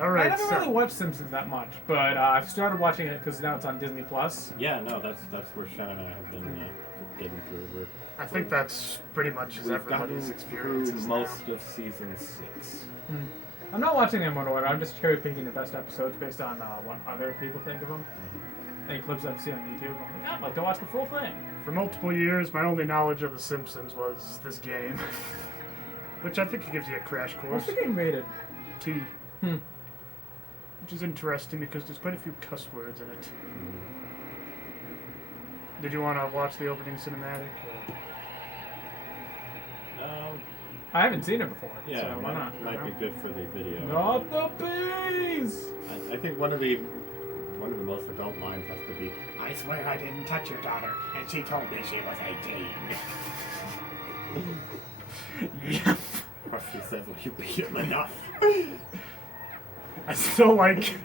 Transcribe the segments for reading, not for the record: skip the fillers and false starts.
All right. I never really watched Simpsons that much, but I've started watching it because now it's on Disney Plus. Yeah, no, that's where Shannon and I have been getting through. I think that's pretty much We've gotten everybody's through experiences most of season 6. I'm not watching them in order. I'm just cherry picking the best episodes based on what other people think of them. Any clips I've seen on YouTube. I'm like, I'd like to watch the full thing. For multiple years, my only knowledge of The Simpsons was this game, which I think it gives you a crash What's course. the game rated? T. Which is interesting because there's quite a few cuss words in it. Did you want to watch the opening cinematic? I haven't seen it before. Yeah, so why not? might be good for the video. Not the bees! I think one of the most adult lines has to be, "I swear I didn't touch your daughter, and she told me she was 18." Yeah. Or she says, "Well, you beat him enough." I still like.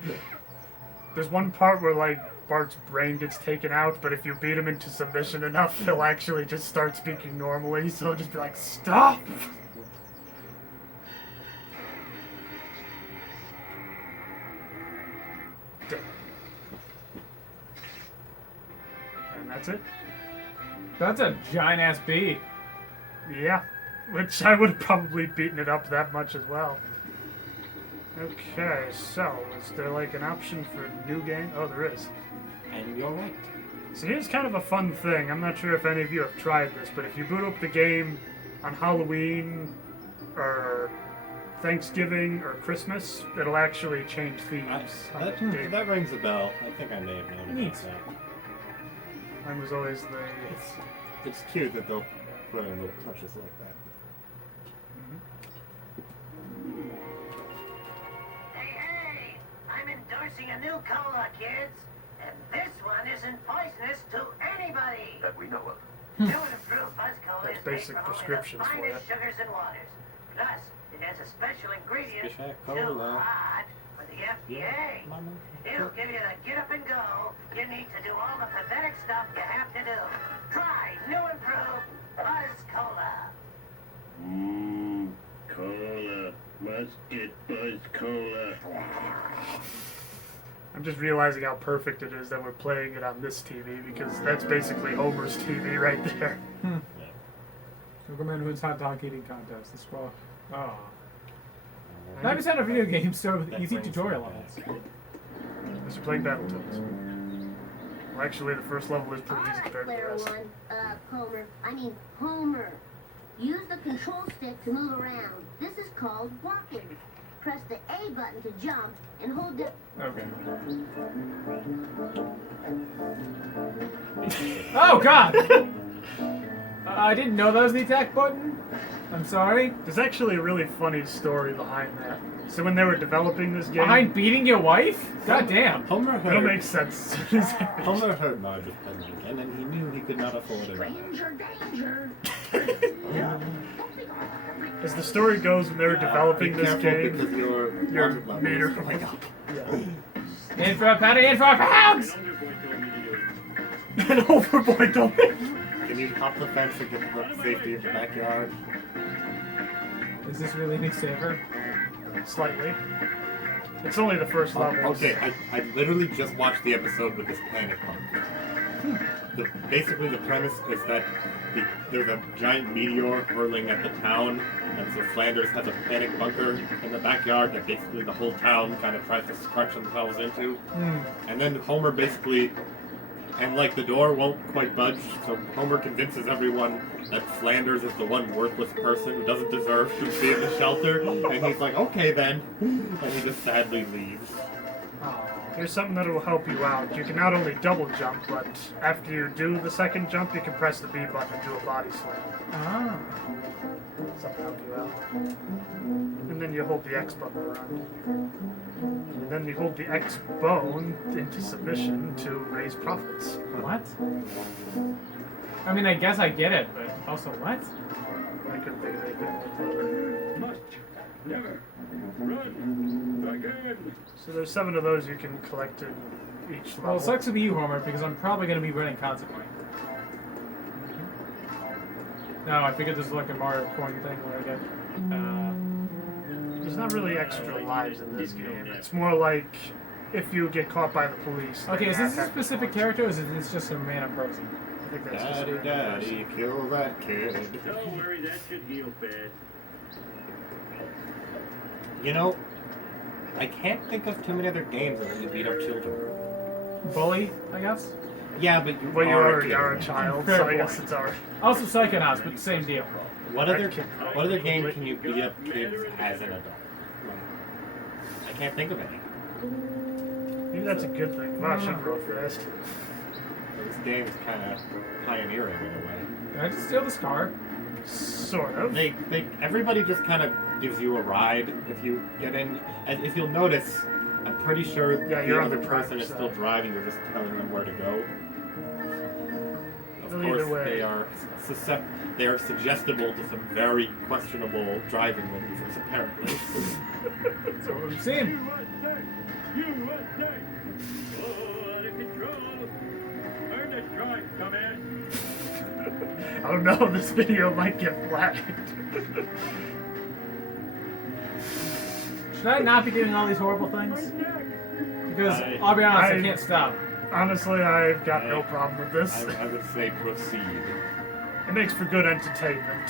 There's one part where like Bart's brain gets taken out, but if you beat him into submission enough, he'll actually just start speaking normally. So he'll just be like, "Stop!" And that's it. That's a giant ass bee. Yeah, which I would have probably beaten it up that much as well. Okay, so is there like an option for new game? Oh, there is. And you're right. So here's kind of a fun thing. I'm not sure if any of you have tried this, but if you boot up the game on Halloween or Thanksgiving or Christmas, it'll actually change themes. on the game. That rings a bell. I think I may have known Neat. about that. Mine was always the... It's cute that they'll put in little touches like that. Hey, I'm endorsing a new cola, kids. And this one isn't poisonous to anybody. That we know of. New and improved Buzz Cola That's is made basic from only the prescriptions for finest you. sugars and waters. Plus, it has a special ingredient Special too cola. hot for the FDA. Mama. It'll give you the get up and go you need to do all the pathetic stuff you have to do. Try new improved Buzz Cola. Cola. Must get Buzz Cola. I'm just realizing how perfect it is that we're playing it on this TV, because that's basically Homer's TV right there. Superman wins hot dog eating contest. The squad. Oh. 90% of video games start with That easy rings tutorial a bell. levels. Unless you're playing Battletoads. Well, actually, the first level is pretty easy Alright, compared to the player rest. Homer. Use the control stick to move around. This is called walking. Press the A button to jump and hold the... Okay. Oh god! I didn't know that was the attack button. I'm sorry. There's actually a really funny story behind that. So when they were developing this game, Behind beating your wife? God damn. Homer it'll heard, make sense. Homer heard Marge was pregnant again, and he knew he could not afford another. Danger. As the story goes, when they were developing Be this careful game, because your your water level meter is going up. In for a penny, in for a pound! and overboard don't. Can you hop the fence and get the safety of the backyard? Is this really any safer? Slightly. It's only the first level. Okay, I literally just watched the episode with this panic pump. Basically, the premise is that there's a giant meteor hurling at the town, and so Flanders has a panic bunker in the backyard that basically the whole town kind of tries to scrunch themselves into. And then Homer basically, and like the door won't quite budge, so Homer convinces everyone that Flanders is the one worthless person who doesn't deserve to be in the shelter, and he's like, okay then, and he just sadly leaves. Here's something that will help you out. You can not only double jump, but after you do the second jump, you can press the B button and do a body slam. Ah. Something to help you out. And then you hold the X button around. And then you hold the X bone into submission to raise profits. What? I mean, I guess I get it, but also what? I couldn't think of anything more clever. Must never run again. So there's 7 of those you can collect in each level. Well, it sucks to be you, Homer, because I'm probably going to be running consequently. No, I figured this is like a Mario coin thing where I get... there's not really extra lives in this game. It's more like if you get caught by the police. Okay, is this a have specific character or is this just a random person? I think that's just Daddy, a daddy, kill that kid. Don't worry, that should heal fast. You know, I can't think of too many other games that you beat up children. Bully, I guess? Yeah, but you Well, you are already are a child, so I guess it's alright. Also Psychonauts, but same deal. What other game can you beat up kids as an adult? I can't think of any. Maybe that's a good thing. Wow, I should grow fast. This game is kind of pioneering in a way. Can I just steal this car? Sort of. Everybody just kind of gives you a ride if you get in. And if you'll notice, I'm pretty sure Yeah, the you're on other the person driver's is still side. driving. You're just telling them where to go. Of Well, course, either way. they are suggestible to some very questionable driving maneuvers, apparently. That's what we've seen. USA! Oh, out of control! Earn the strike, dumbass! Oh no, this video might get flagged. Should I not be doing all these horrible things? Because I'll be honest, I can't stop. Honestly, I've got no problem with this. I would say proceed. It makes for good entertainment.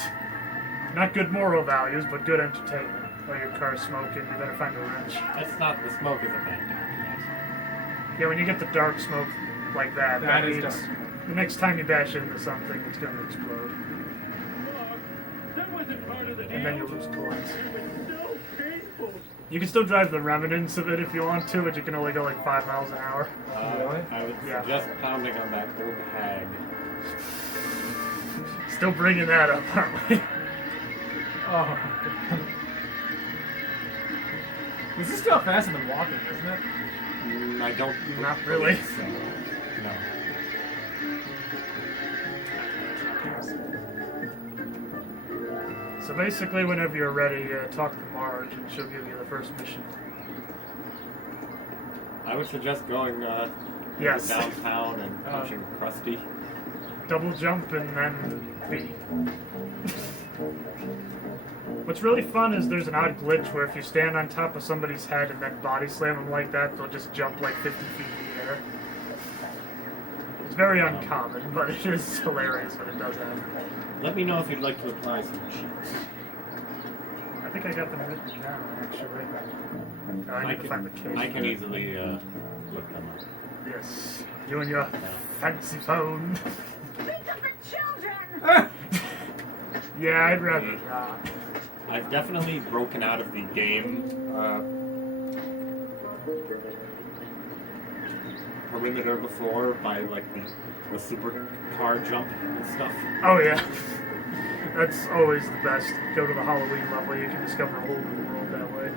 Not good moral values, but good entertainment. While your car's smoking, you better find a wrench. That's not, the smoke isn't that dark Yeah, when you get the dark smoke like that, That is means dark. the next time you bash into something, it's going to explode. That wasn't part of the deal. And then you lose coins. It was so painful. You can still drive the remnants of it if you want to, but you can only go like 5 miles an hour. Really? I would Yeah. suggest pounding on that old hag. Still bringing that up, aren't we? Oh. This is still faster than walking, isn't it? I don't. Not really. believe So. No. So basically, whenever you're ready, talk to Marge, and she'll give you the first mission. I would suggest going Yes. downtown and punching Krusty. Double jump and then B. What's really fun is there's an odd glitch where if you stand on top of somebody's head and then body slam them like that, they'll just jump like 50 feet in the air. It's very uncommon, but it is hilarious when it does happen. Let me know if you'd like to apply some cheats. I think I got them written down, actually. I need to find the case. I can easily look them up. Yes. You and your fancy phone. Think of the children! Yeah, I'd rather not. I've definitely broken out of the game perimeter before by like the super car jump and stuff. Oh yeah. That's always the best. Go to the Halloween level, you can discover a whole new world that way.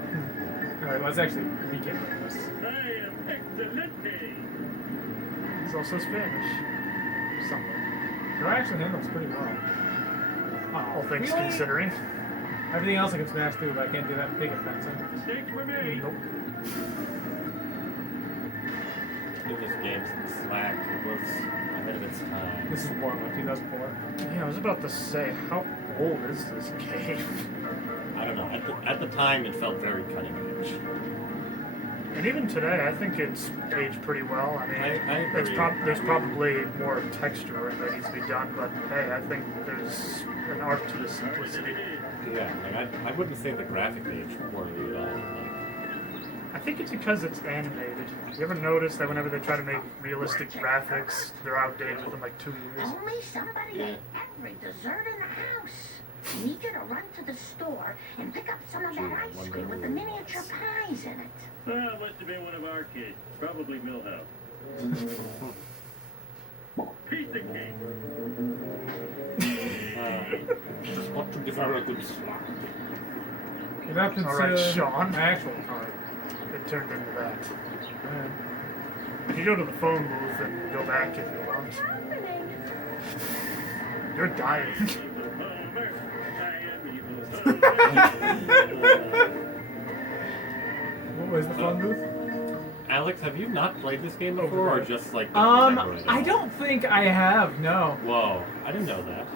Alright, let's actually recap this. I am excelente! It's also Spanish. Something. Do I actually handle this pretty well? All things Really? considering. Everything else I can smash through, but I can't do that big offensive. Steaks for me! Nope. Give this game some slack. It was ahead of its time. This is what, 2004? Yeah, I was about to say, how old is this game? I don't know. At the time, it felt very cutting edge. And even today, I think it's aged pretty well. I mean, I it's agree. there's probably more texture that needs to be done, but hey, I think there's an art to the simplicity. Yeah, like I wouldn't say the graphic aged poorly at all. I think it's because it's animated. You ever notice that whenever they try to make realistic graphics, they're outdated within like 2 years? Only somebody Yeah. ate every dessert in the house. I need you to run to the store and pick up some of that Gee, I ice wonder cream with the who it miniature was. pies in it. Ah, must have been one of our kids. Probably Millhouse. Piece of cake! Just want to give her a good slap. It happens All right, to Sean. my actual car. It turned into that. You can go to the phone booth and go back if you want. You're dying. Homer, I am evil. What was the phone booth? Alex, have you not played this game before, or just like the I don't think I have, no. Whoa, I didn't know that.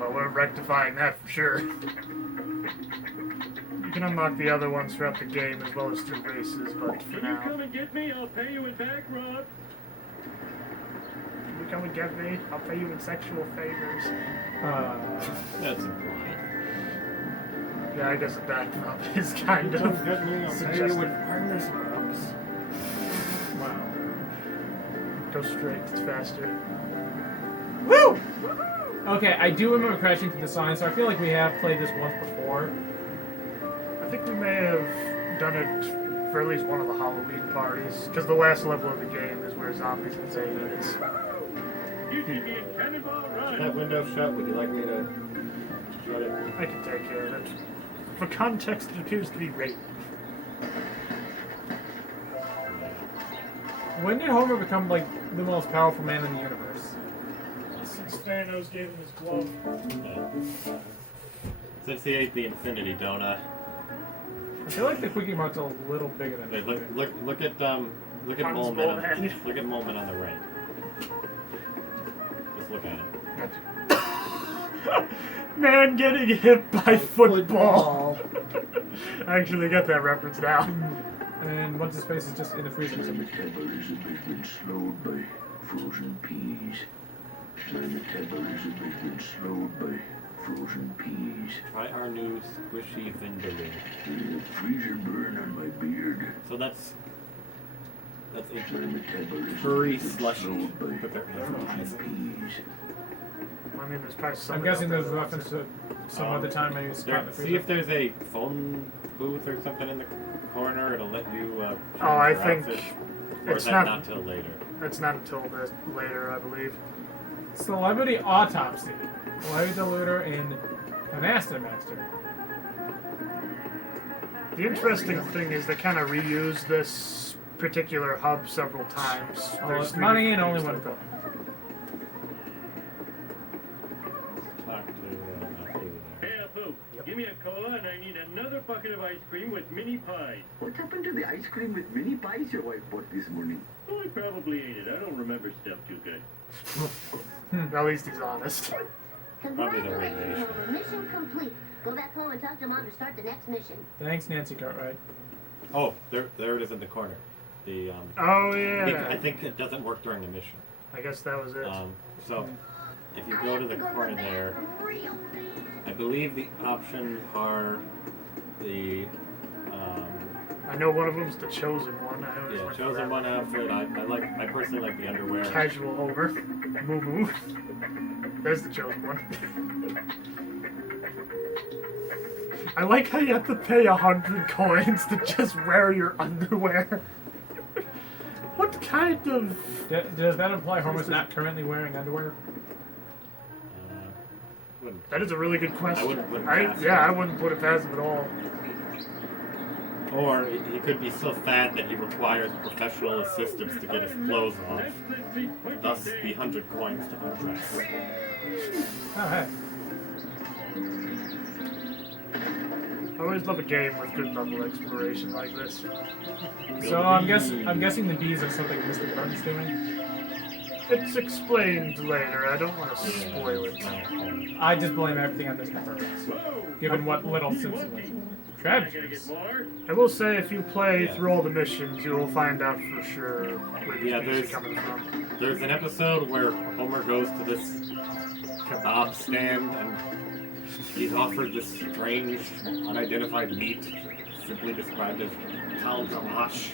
Well, we're rectifying that for sure. You can unlock the other ones throughout the game as well as through races, but for Can you come now. and get me? I'll pay you in back rub. You come and get me, I'll pay you in sexual favors. That's implied. Yeah, I guess a backdrop is kind of Get me, I'll pay you suggestive. with harness rubs. Wow. Go straight, it's faster. Woo! Okay, I do remember crashing through the sign, so I feel like we have played this once before. I think we may have done it for at least one of the Halloween parties, because the last level of the game is where zombies and aliens. You should be in Cannonball Run. That window shut. Would you like me to shut it? I can take care of it. For context, it appears to be rape. When did Homer become like the most powerful man in the universe? Since Thanos gave him his glove. Since he ate the Infinity Donut. I feel like the Quickie Mart's a little bigger than Wait, it. look at Hans Molman. Bullhead. Look at Molman on the right. Just look at him. Man getting hit by football. I actually get that reference now. And once his face is just in the freezer. My metabolism has been slowed by frozen peas. My metabolism has been slowed by frozen peas. Try our new squishy Vindaloo. The freezer burn on my beard. So that's a My metabolism furry has been slushy, slowed by but they're frozen advertising. peas. I mean, there's probably I'm somebody guessing out there there's a that wants reference it. to some other time I used to the See freezer. if there's a phone booth or something in the corner. It'll let you. Change Oh, I your think outfit. Or it's is that not. not till later? It's not until this later, I believe. Celebrity Autopsy. Larry Deluder and Canasta Master. The interesting thing is they kind of reuse this particular hub several times. There's three Money ain't different only things one to thing. Talk to. Hey, Apu, give me a cola and I need another bucket of ice cream with mini pies. What happened to the ice cream with mini pies your wife bought this morning? Oh, I probably ate it. I don't remember stuff too good. At least he's honest. Probably the Congratulations, radiation. Homer. Mission complete. Go back home and talk to Mom to start the next mission. Thanks, Nancy Cartwright. Oh, there it is in the corner. The Oh I yeah. think it doesn't work during the mission. I guess that was it. So if you go to the corner there, I believe the options are the I know one of them's the chosen one. I always yeah went for chosen that one outfit. I personally like the underwear. Casual Homer. Moo moo. There's the chosen one. I like how you have to pay 100 coins to just wear your underwear. What kind of... Does that imply Homer's not currently wearing underwear? Wouldn't- That is a really good question. wouldn't pass Yeah, it. I wouldn't put it past him at all. Or he could be so fat that he requires professional assistance to get his clothes off. Thus, the 100 coins to undress. Oh, hey. I always love a game with good level exploration like this. So I'm guessing the bees are something Mr. Burton's doing. It's explained later. I don't want to spoil it. I just blame everything on Mr. Burton, Whoa! given what little Simpson was. Crab I gotta get juice. more. I will say, if you play Yeah. through all the missions, you will find out for sure where these Yeah, bees there's- are coming from. There's an episode where Homer goes to this kebab stand and he's offered this strange, unidentified meat, simply described as kal galash.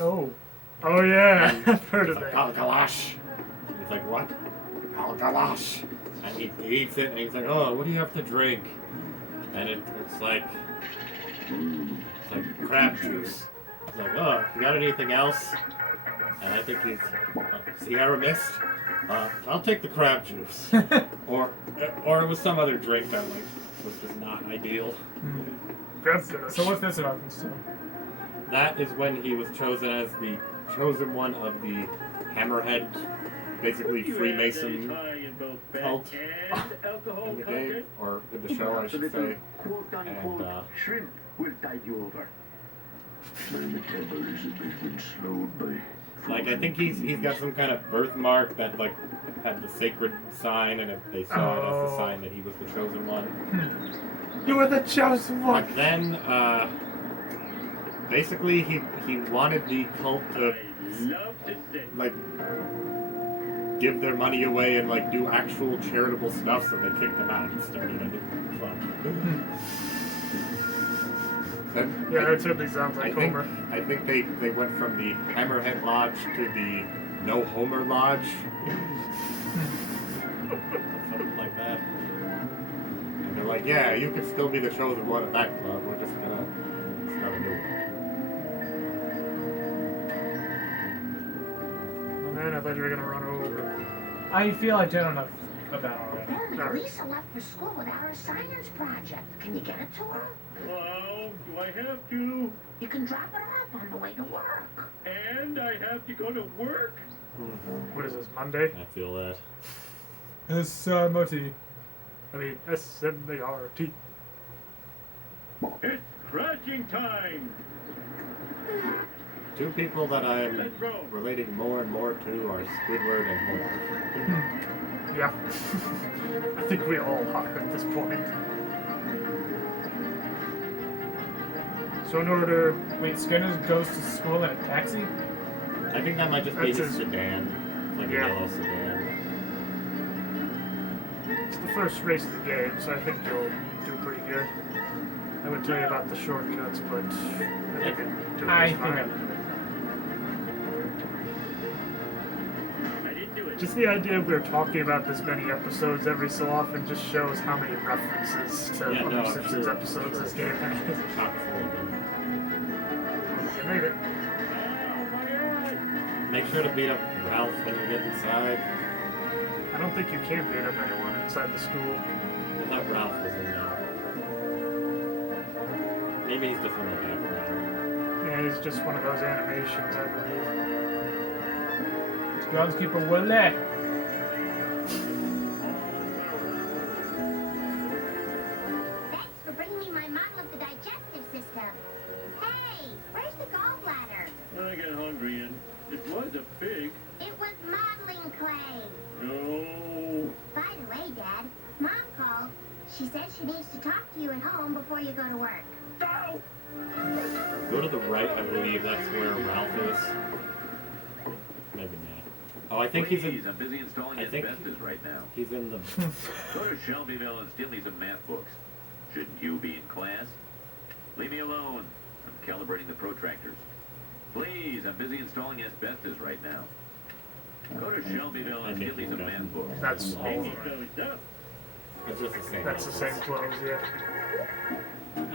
Oh. Oh yeah, I've heard It's of like, that. kal galash. He's like, what? Kal galash. And he eats it and he's like, oh, what do you have to drink? And it's like crab juice. He's like, oh, you got anything else? And I think he's Sierra Mist. I'll take the crab juice. or it was some other drink that was just not ideal. Grab finish. So what's this about? So, That is when he was chosen as the chosen one of the Hammerhead, basically You Freemason add that high in both fat cult and alcohol in the content. game, or in the show, I should say. quote-unquote And, shrimp will tide you over. My metabolism has been slowed by... Like, I think he's got some kind of birthmark that, like, had the sacred sign, and they saw it as the Oh. sign that he was the chosen one. You were the chosen one. But then, basically, he wanted the cult to, Love to sing. like, give their money away and, like, do actual charitable stuff, so they kicked him out and started a new club. Then, Yeah, that certainly sounds like Homer. I think they went from the Hammerhead Lodge to the No Homer Lodge. Something like that. And they're like, yeah, you can still be the chosen one at that club. We're just gonna start a new one. Oh, man, I thought you were gonna run over. I feel like I don't know about that already. Well, Lisa left for school without her science project. Can you get it to her? Well, do I have to? You can drop it off on the way to work. And I have to go to work? What is this, Monday? I feel that. S-M-O-T. I mean, S-M-A-R-T. It's crashing time! Two people that I'm Let's go. relating more and more to are Squidward and Homer. Yeah. I think we all are at this point. So in order... Wait, Skinner goes to school in a taxi? I think that might just be That's his his- sedan. Like Yeah. a yellow sedan. It's the first race of the game, so I think you'll do pretty good. I would tell you about the shortcuts, but I think you'll do I just think fine. I didn't do it. Just the idea we're talking about this many episodes every so often just shows how many references to Yeah, no, other I'm Simpsons sure. episodes this game has. Chock full of them. You made it. Oh, my God! Make sure to beat up Ralph when you get inside. I don't think you can beat up anyone inside the school. I thought Ralph was in there. Maybe he's just in the background. Yeah, it's just one of those animations, I believe. Groundskeeper Willie. Thanks for bringing me my model of the digestive system. Hey, where's the gallbladder? I got hungry and it was a pig. It was modeling clay. No. By the way, Dad, Mom called. She says she needs to talk to you at home before you go to work. No. Go to the right, I believe that's where Ralph is. Maybe not. Oh, I think he's Please, in. I'm busy installing I think- asbestos right now. He's in the. Go to Shelbyville and steal me some math books. Shouldn't you be in class? Leave me alone. I'm calibrating the protractors. Please, I'm busy installing asbestos right now. Go to Shelbyville and steal me some math books. That's all of Pinky them. goes up. It's just the same. That's the same clothes, yeah.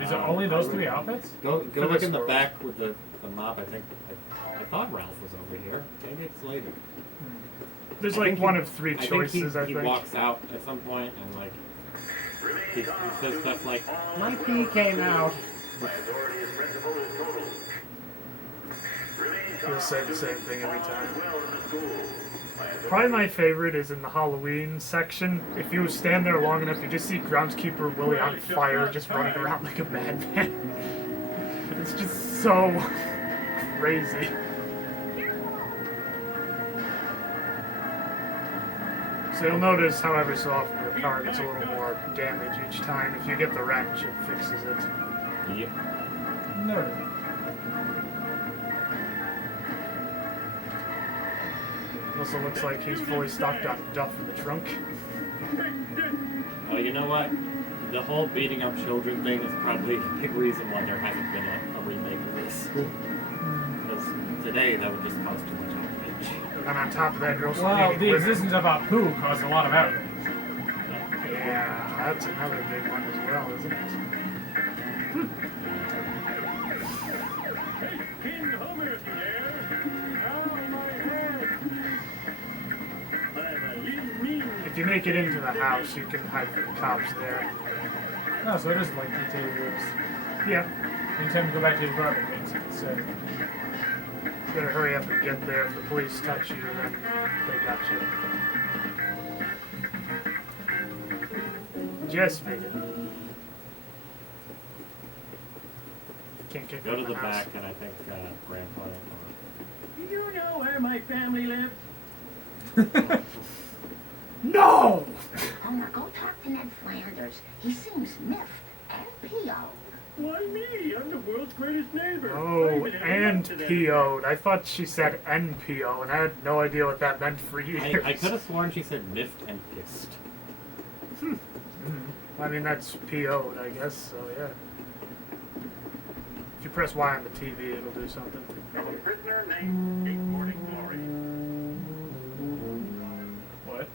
Is it only those three outfits? Go For look this in the world. back with the mop. I think. I thought Ralph was over here. Maybe it's later. There's I like think one he- of three I think choices, I he think. walks out at some point and like he says stuff like, "My pee came out." He'll say the same thing every time. Probably my favorite is in the Halloween section. If you stand there long enough, you just see Groundskeeper Willie on fire, just running around like a madman. It's just so crazy. So you'll notice, however, so often your car gets a little more damage each time. If you get the wrench, it fixes it. Yep. No. Also looks like he's fully stocked on Duff in the trunk. Oh, you know what? The whole beating up children thing is probably a big reason why there hasn't been a remake of this. Because today that would just cause too much outrage. And on top of that, you're also Well, beating the women. existence of a poo caused a lot of outrage. Yeah, that's another big one as well, isn't it? Hey, King Homer, if you dare. Ow, my head. I'm a little mean. If you make it into the house, you can hide from the cops there. Oh, so it is like details. Yeah, Anytime you go back to your apartment, it makes sense. So, you better hurry up and get there. If the police touch you, then they got you. Just made it. Can't kick Go out to the house. back, and I think Grandpa. Do you know where my family lives? No! Homer, go talk to Ned Flanders. He seems miffed and P.O. Why me? I'm the world's greatest neighbor. Oh, I've been hanging and out to that PO'd. I thought she said NPO, and I had no idea what that meant for years. I could have sworn she said miffed and pissed. I mean, that's PO'd, I guess, so yeah. If you press Y on the TV, it'll do something. A prisoner named Big Morning Glory. What?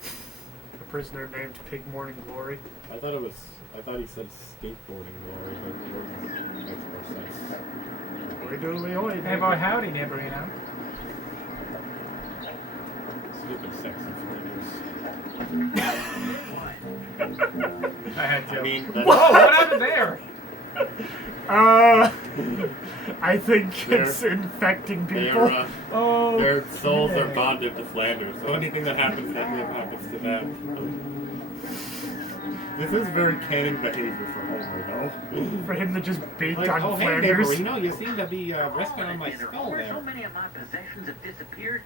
A prisoner named Pig Morning Glory. I thought he said skateboarding glory, but it makes more sense. Oi doodly oi, Hey, neighbor. boy, howdy, neighbor, you know. Stupid sexy flavors. I had to. I mean, Whoa, what happened there? I think They're- it's infecting people. Oh. their souls are yeah. bonded to Flanders, so anything that happens to him happens to them. This is very canon behavior for Homer, though. For him to just beat Like, on oh, hey, Flanders. neighbor, you seem to be resting on my skull Where so there. many of my possessions have disappeared,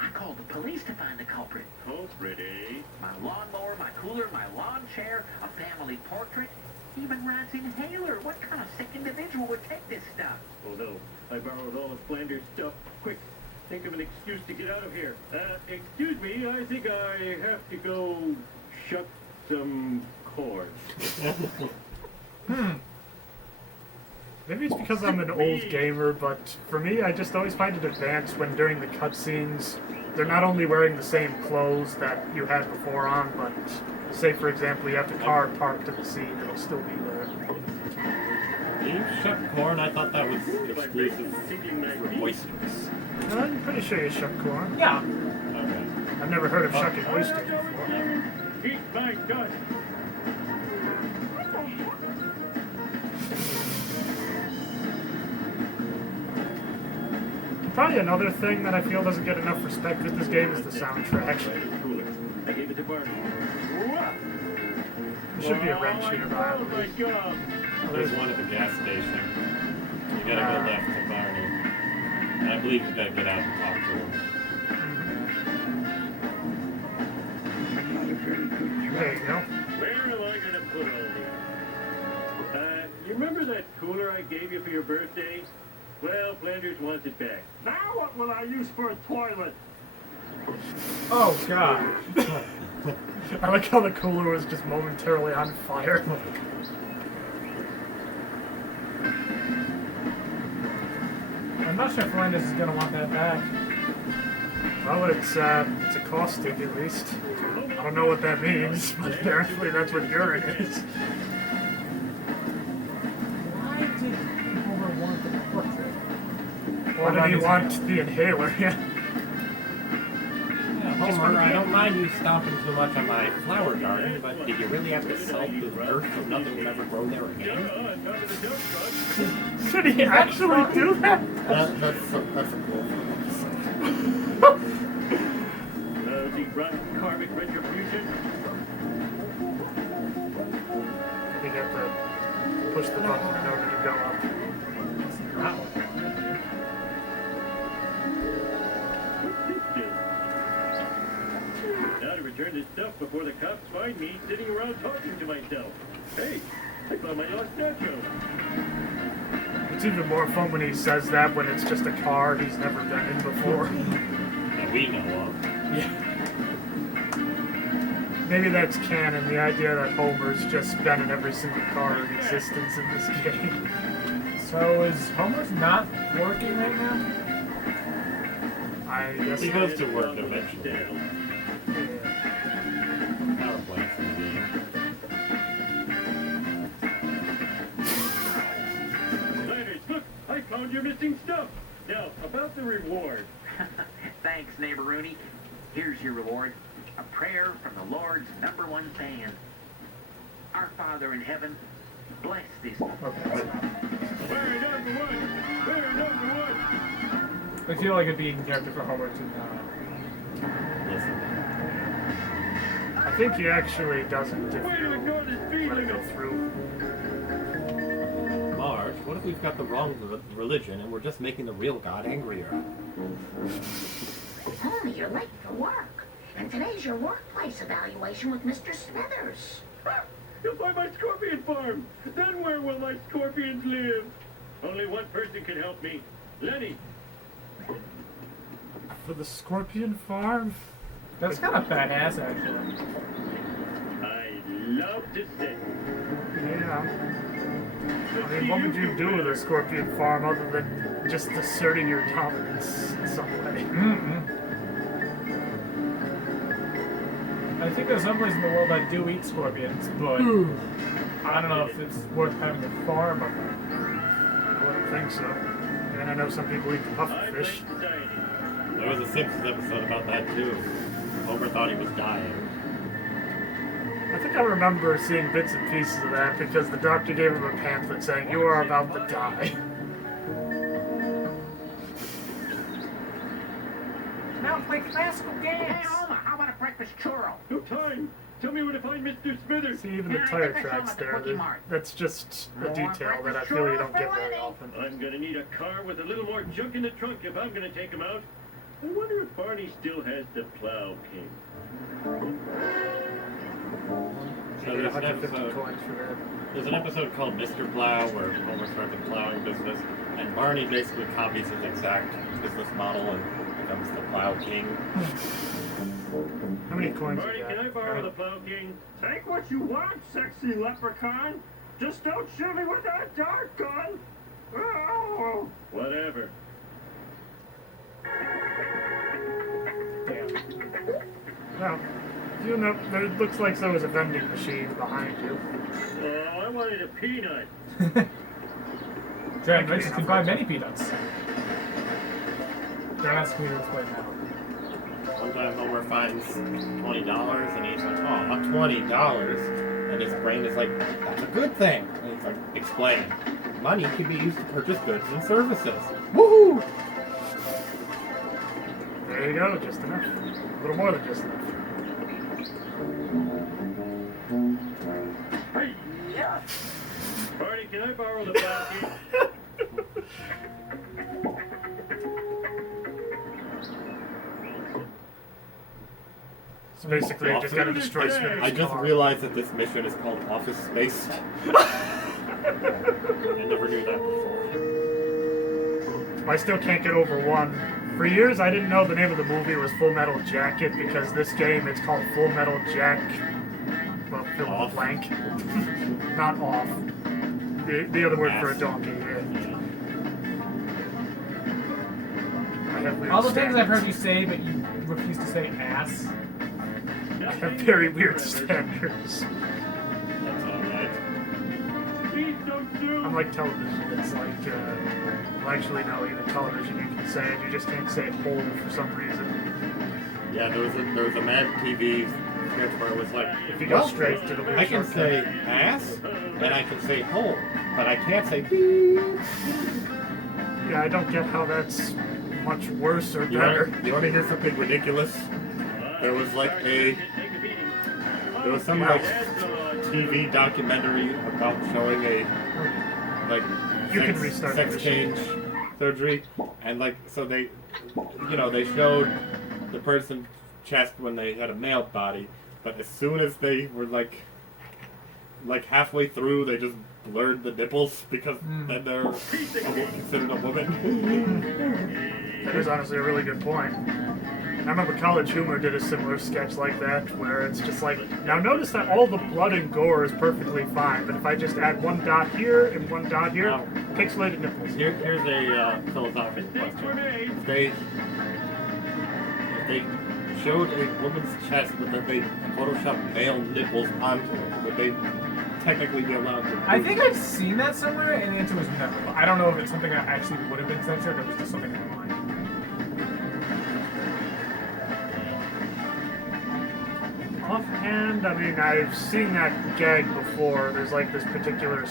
I called the police to find the culprit. Culprit, eh? My lawnmower, my cooler, my lawn chair, a family portrait, even Rod's inhaler. What kind of sick individual would take this stuff? Oh no, I borrowed all of Flanders' stuff. Quick, think of an excuse to get out of here. Excuse me, I think I have to go shut some corn. Maybe it's because I'm an old gamer, but for me, I just always find it advanced when during the cutscenes, they're not only wearing the same clothes that you had before on, but say, for example, you have the car parked at the scene, it'll still be there. You shut corn? I thought that was If I break exclusive this sinking my for teeth, oysters. I'm pretty sure you shuck corn. Yeah. Okay. I've never heard of shucking oysters before. eat my dust. Probably another thing that I feel doesn't get enough respect with this game is the soundtrack. I gave it to Barney. There should be a wrench nearby. I Oh my believe. God. There's one at the gas station. You gotta go left to Barney. And I believe you gotta get out and talk to him. There you go. Where am I gonna put all this? You remember that cooler I gave you for your birthday? Well, Flanders wants it back. Now what will I use for a toilet? Oh, God. I like how the cooler was just momentarily on fire. I'm not sure Flanders is gonna want that back. Well, it's a caustic at least. I don't know what that means, but apparently that's what urine is. Why did Homer want the portrait? Or did he want the inhaler? Yeah. Homer, I don't mind you stomping too much on my flower garden, but did you really have to salt the earth so nothing will ever grow there again? On top of the dump truck. Did he actually do that? That's a cool thing. Lousy rotten karmic retribution. You have to push the button in order to go up. That one. Now to return this stuff before the cops find me sitting around talking to myself. Hey, I found my lost nacho. It's even more fun when he says that when it's just a car he's never been in before. That we know of. Yeah. Maybe that's canon, the idea that Homer's just been in every single car in existence in this game. So is Homer's not working right now? I guess He goes to work eventually. yeah. Power plant's in the game. Flanders, look, I found your missing stuff. Now, about the reward. Thanks, neighbor Rooney. Here's your reward. A prayer from the Lord's #1 fan. Our Father in heaven, bless this. Okay. Where number one? Where number one? I feel like it'd be in character for Homer to Listen. I think he actually doesn't if Way to you ignore the speed let it go limit. through. Marge, what if we've got the wrong religion and we're just making the real God angrier? Oh, you're late for work. And today's your workplace evaluation with Mr. Smithers. You'll find my scorpion farm. Then where will my scorpions live? Only one person can help me. Lenny. For the scorpion farm? That's kind of badass, actually. I love to sing. Yeah. I mean, what would you do with a scorpion farm other than just asserting your dominance in some way? I think there's some places in the world that do eat scorpions, but I don't know if it's worth having a farm of them. I wouldn't think so. And I know some people eat the I pufferfish. like society. There was a Simpsons episode about that too. Homer thought he was dying. I think I remember seeing bits and pieces of that because the doctor gave him a pamphlet saying, "You are about to die." Now play classical Hey, games. Homer, how about a breakfast churro? No time. Tell me where to find Mr. Smithers. See, even the Yeah, I tire think I saw him tracks at the there, Cookie Mart. that's just a More detail that I breakfast feel you churros don't for get very Lenny? often. I'm gonna need a car with a little more junk in the trunk if I'm gonna take him out. I wonder if Barney still has the Plow King. So You get there's an 150 episode. coins for that. There's an episode called Mr. Plow where Homer starts a plowing business, and Barney basically copies his exact business model and becomes the Plow King. How many coins Barney, you got? can I borrow the Plow King? Take what you want, sexy leprechaun. Just don't shoot me with that dart gun. Oh. Whatever. Damn. Well, you know, there looks like there was a vending machine behind you. Oh, I wanted a peanut. Giant Richard can buy many peanuts. Don't ask me to explain that. Sometimes Homer finds $20 and he's like, oh, $20. And his brain is like, that's a good thing. And he's like, explain. Money can be used to purchase goods and services. Woohoo! There you go, just enough. A little more than just enough. Hey, yeah. Barney, can I borrow the Plow King? So basically, you just gotta destroy Smithers' I just car. realized that this mission is called Office Space. I never knew that before. I still can't get over one. For years, I didn't know the name of the movie was Full Metal Jacket because this game, it's called Full Metal Jack. Well, fill in the Off. blank. Not off. The other word for a Ass. donkey. Yeah. I have weird All the things I've standards. heard you say, but you refuse to say ass. I have very weird standards. That's alright. Please don't do. Unlike television, it's like, well, actually, no, even television, you can say it, you just can't say whole for some reason. Yeah, there was a Mad TV sketch where it was like, If you go straight to the I can shortcut. say ass, and I can say home, but I can't say beep. Yeah, I don't get how that's much worse or You better. want to hear something ridiculous? There was like Take a, a beating. there was some like TV documentary about showing a, like, You can restart the sex machine. change surgery, and like, so they, you know, they showed the person's chest when they had a male body, but as soon as they were like halfway through, they just blurred the nipples because then they're considered a woman. That is honestly a really good point. I remember College Humor did a similar sketch like that, where it's just like, now notice that all the blood and gore is perfectly fine, but if I just add one dot here and one dot here, pixelated nipples. Here's a philosophical Mistakes were question. made. If they showed a woman's chest, but then they photoshopped male nipples onto it, would they technically be allowed to? I think I've seen that somewhere, and the answer was no. I don't know if it's something that actually would have been censored, or it was just something online. Offhand, I mean, I've seen that gag before. There's like this particular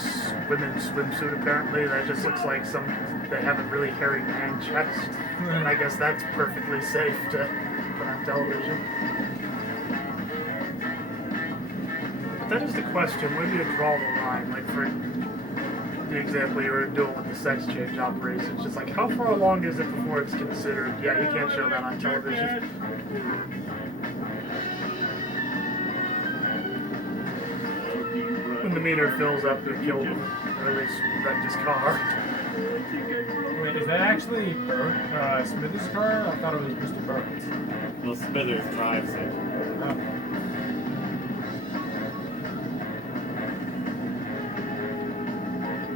women's swimsuit apparently that just looks like they have a really hairy man chest. And I guess that's perfectly safe to put on television. But that is the question, where do you draw the line? Like for the example you were doing with the sex change operation, it's just like how far along is it before it's considered, yeah, you can't show that on television. meter fills up, you killed him. Or at least wrecked his car. Wait, is that actually Smithers' car? I thought it was Mr. Burns. Well, Smithers drives it.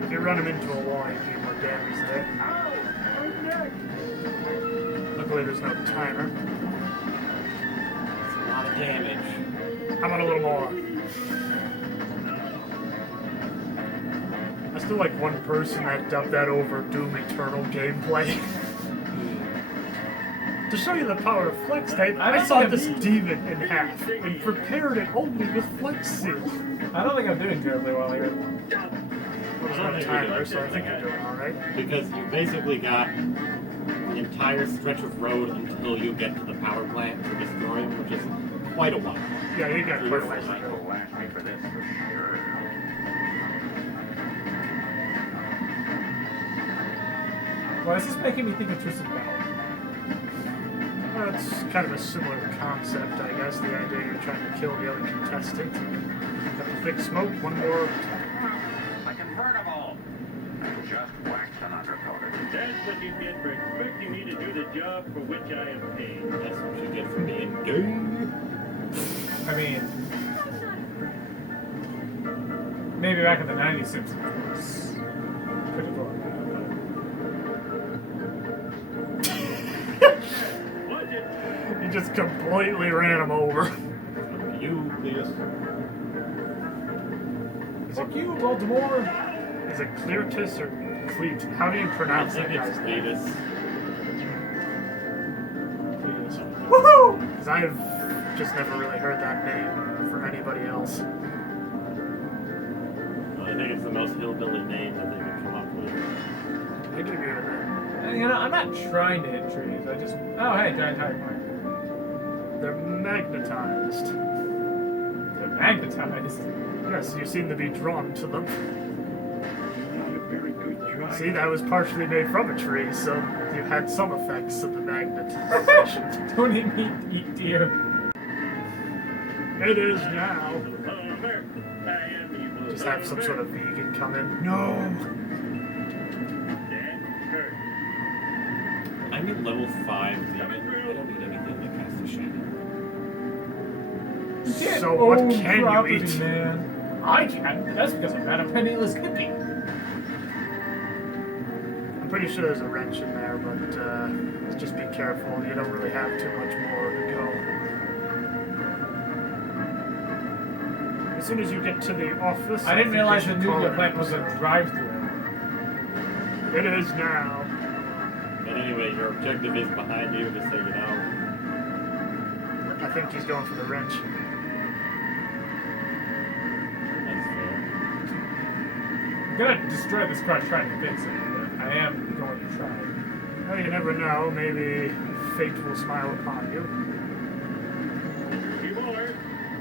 If you run him into a wall, you do more damage there. Luckily, there's no timer. That's a lot of damage. How about a little more? I still like one person that dubbed that over Doom Eternal gameplay. To show you the power of flex tape, I saw this demon in half and prepared it only with flex seal. I don't think I'm doing terribly well here. Well, there's no timer, so I think you're doing alright. Because you basically got the entire stretch of road until you get to the power plant to destroy him, which is quite a while. Yeah, you got quite a ways to Michael go. will ask me for this for sure. Why is this making me think of Twisted Metal? Well, it's kind of a similar concept, I guess. The idea you're trying to kill the other contestant. Got the big smoke, one more. A convertible. Just waxed an undercoater. That's what you get for expecting me to do the job for which I am paid. That's what you get for being gay. I mean, maybe back in the 90s, Simpsons was pretty cool. Was it? You just completely ran him over. You, please. Fuck you, Baltimore! Is it Clearkiss or Cleat? How do you I pronounce think that it's guy's name? Cletus. Woohoo! Because I've just never really heard that name from anybody else. I think it's the most hillbilly name that they could come up with. I give you that. You know, I'm not trying to hit trees. I just. Oh, hey, giant tire mark. They're magnetized. They're magnetized. Yes, you seem to be drawn to them. Not a very good drive. See, that was partially made from a tree, so you had some effects of the magnetization. Don't eat deer. It is now. Homer, I am evil. Just have some sort of vegan come in. No! That hurt. I'm at level 5 vegan. I don't need anything that casts a shadow. Get So what owned can you property, eat? Man. I can't. That's because I'm not a penniless hippie. I'm pretty sure there's a wrench in there, but just be careful. You don't really have too much more to go. As soon as you get to the office, I didn't think realize we the should call nuclear it plant was a episode. drive-through. It is now. But anyway, your objective is behind you, just so you know. I think he's going for the wrench. That's fair. I'm gonna destroy this car trying to fix it, but I am going to try. Well, you never know. Maybe fate will smile upon you. You are.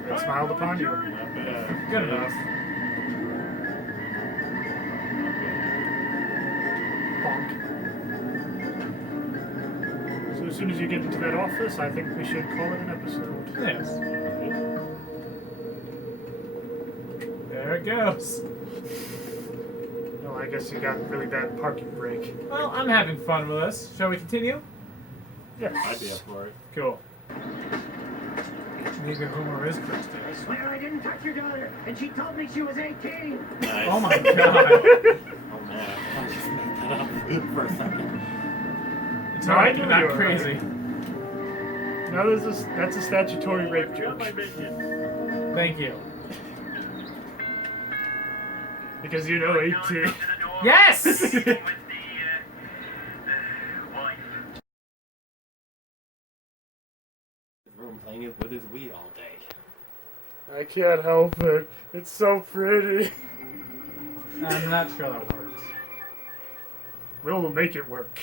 It smiled upon you. Not bad. Good enough. Bonk. So as soon as you get into that office, I think we should call it an episode. Yes. There it goes. Well, I guess you got a really bad parking brake. Well, I'm having fun with this. Shall we continue? Yes. I'd be up for it. Cool. Maybe Homer is Kristen. I swear I didn't touch your daughter, and she told me she was 18. Nice. Oh my god. Oh man, I just made that up for a second. It's No, I alright, knew you're not you were crazy. No, that's a statutory rape joke. Job I mentioned. Thank you. Because you know 18. Yes! Room playing it with his Wii all day. I can't help it. It's so pretty. I'm not sure that works. We'll make it work.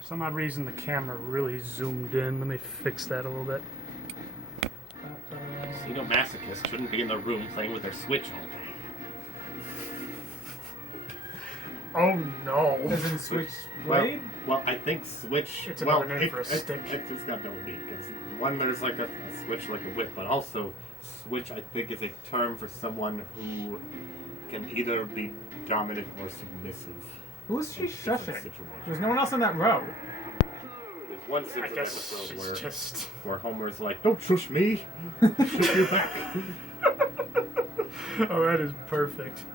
For some odd reason, the camera really zoomed in. Let me fix that a little bit. Masochists shouldn't be in the room playing with their Switch all day. Oh no. As in Switchblade? Well, I think Switch. It's well, another name for a stick. It's got double meaning. Because one, there's like a switch like a whip, but also Switch, I think, is a term for someone who can either be dominant or submissive. Who is she in different shushing? situations. There's no one else in that row. There's one I Simpsons guess episode it's where, just. where Homer's like, "Don't shush me, shush you back." Oh, that is perfect.